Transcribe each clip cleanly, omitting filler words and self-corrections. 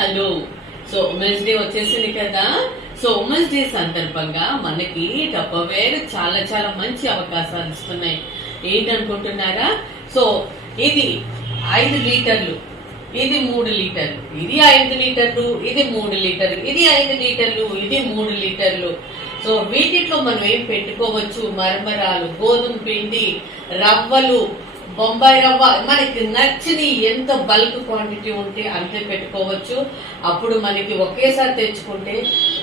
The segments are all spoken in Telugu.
హలో. సో ఉమెన్స్ డే వచ్చేసింది కదా. సో ఉమెన్స్ డే సందర్భంగా మనకి టప్పర్వేర్ చాలా చాలా మంచి అవకాశాలు ఇస్తున్నాయి. ఏంటనుకుంటున్నారా? సో ఇది 5 లీటర్లు, ఇది 3 లీటర్లు, ఇది 5 లీటర్లు, ఇది 3 లీటర్లు, ఇది 5 లీటర్లు, ఇది 3 లీటర్లు. సో వీటిలో మనం ఏం పెట్టుకోవచ్చు? మరమరాలు, గోధుమ పిండి, రవ్వలు, బొంబాయి రవ్వ, మనకి నచ్చింది ఎంత బల్క్ క్వాంటిటీ ఉంటే అంతే పెట్టుకోవచ్చు. అప్పుడు మనకి ఒకేసారి తెచ్చుకుంటే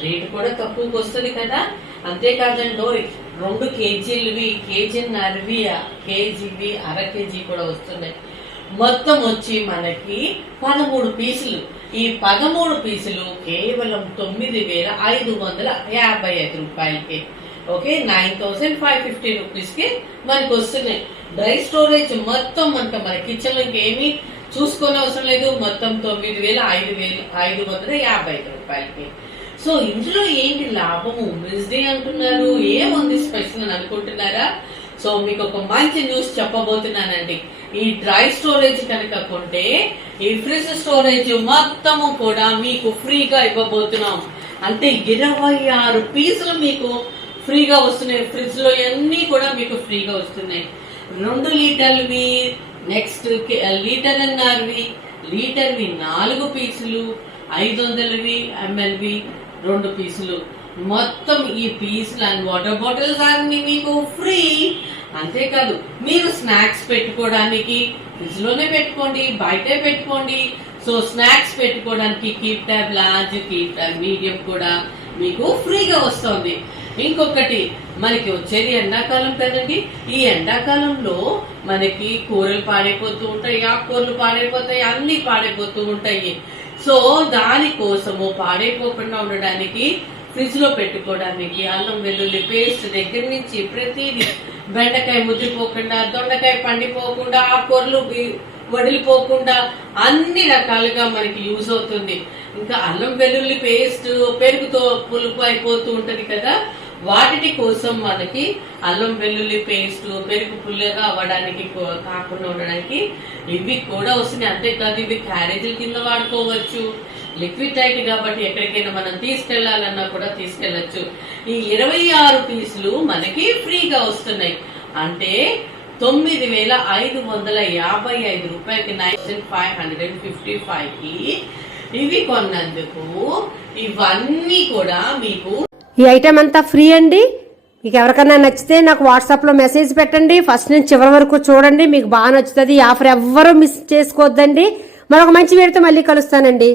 రేటు కూడా తక్కువకి వస్తుంది కదా. అంతేకాదండి 2 కేజీలవి, కేజీన్నరవి, కేజీవి, అర కేజీ కూడా వస్తున్నాయి. మొత్తం వచ్చి మనకి 13 పీసులు. ఈ 13 పీసులు కేవలం 9,555 రూపాయలకి. ఓకే, 9,550 రూపీస్కి మనకి వస్తున్నాయి. డ్రై స్టోరేజ్ మొత్తం మన కిచెన్ లోకి ఏమి చూసుకునే అవసరం లేదు. మొత్తం 9,555 రూపాయలకి. సో ఇందులో ఏంటి లాభము? ఉమెన్స్ డే అంటున్నారు, ఏముంది స్పెషల్ అని అనుకుంటున్నారా? సో మీకు ఒక మంచి న్యూస్ చెప్పబోతున్నానండి. ఈ డ్రై స్టోరేజ్ కనుక కొంటే ఈ ఫ్రిడ్జ్ స్టోరేజ్ మొత్తము కూడా మీకు ఫ్రీగా ఇవ్వబోతున్నాం. అంటే 26 పీసులు మీకు ఫ్రీగా వస్తున్నాయి. ఫ్రిడ్జ్ లో అన్ని కూడా మీకు ఫ్రీగా వస్తున్నాయి. 2 లీటర్వి, నెక్స్ట్ లీటర్న్నరవి, లీటర్వి 4 పీసులు, 500 ml 2 పీసులు. మొత్తం ఈ పీసులు అండ్ వాటర్ బాటిల్స్ అన్ని మీకు ఫ్రీ. అంతేకాదు, మీరు స్నాక్స్ పెట్టుకోవడానికి ఫ్రిడ్జ్ లోనే పెట్టుకోండి, బయటే పెట్టుకోండి. సో స్నాక్స్ పెట్టుకోవడానికి keep tab large, keep tab medium కూడా మీకు ఫ్రీగా వస్తుంది. ఇంకొకటి, మనకి వచ్చేది ఎండాకాలం కదండి. ఈ ఎండాకాలంలో మనకి కూరలు పాడైపోతూ ఉంటాయి, ఆకుకూరలు పాడైపోతాయి, అన్ని పాడైపోతూ ఉంటాయి. సో దానికోసము పాడైపోకుండా ఉండడానికి ఫ్రిడ్జ్ లో పెట్టుకోవడానికి అల్లం వెల్లుల్లి పేస్ట్ దగ్గర నుంచి ప్రతిదీ, బెండకాయ ముద్దిపోకుండా, దొండకాయ పండిపోకుండా, ఆకుకూరలు వడిలిపోకుండా అన్ని రకాలుగా మనకి యూజ్ అవుతుంది. ఇంకా అల్లం వెల్లుల్లి పేస్ట్ పెరుగుతో పులుపు అయిపోతూ ఉంటది కదా, వాటి కోసం మనకి అల్లం వెల్లుల్లి పేస్ట్ పెరుగు పుల్లగా అవ్వడానికి కాకుండా ఉండడానికి ఇవి కూడా వస్తున్నాయి. అంతేకాదు ఇవి క్యారేజీల కింద వాడుకోవచ్చు. లిక్విడ్ టైట్ కాబట్టి ఎక్కడికైనా మనం తీసుకెళ్లాలన్నా కూడా తీసుకెళ్లొచ్చు. ఈ 26 పీసులు మనకి ఫ్రీగా వస్తున్నాయి. అంటే 9,555 రూపాయలకి, 9,555 కి ఇవి కొన్నందుకు ఇవన్నీ కూడా మీకు ఈ ఐటమ్ అంతా ఫ్రీ అండి. మీకు ఎవరికైనా నచ్చితే నాకు వాట్సాప్లో మెసేజ్ పెట్టండి. ఫస్ట్ నుంచి చివరి వరకు చూడండి, మీకు బాగా నచ్చుతుంది. ఈ ఆఫర్ ఎవ్వరూ మిస్ చేసుకోవద్దండి. మరొక మంచి వీడియోతో మళ్ళీ కలుస్తానండి.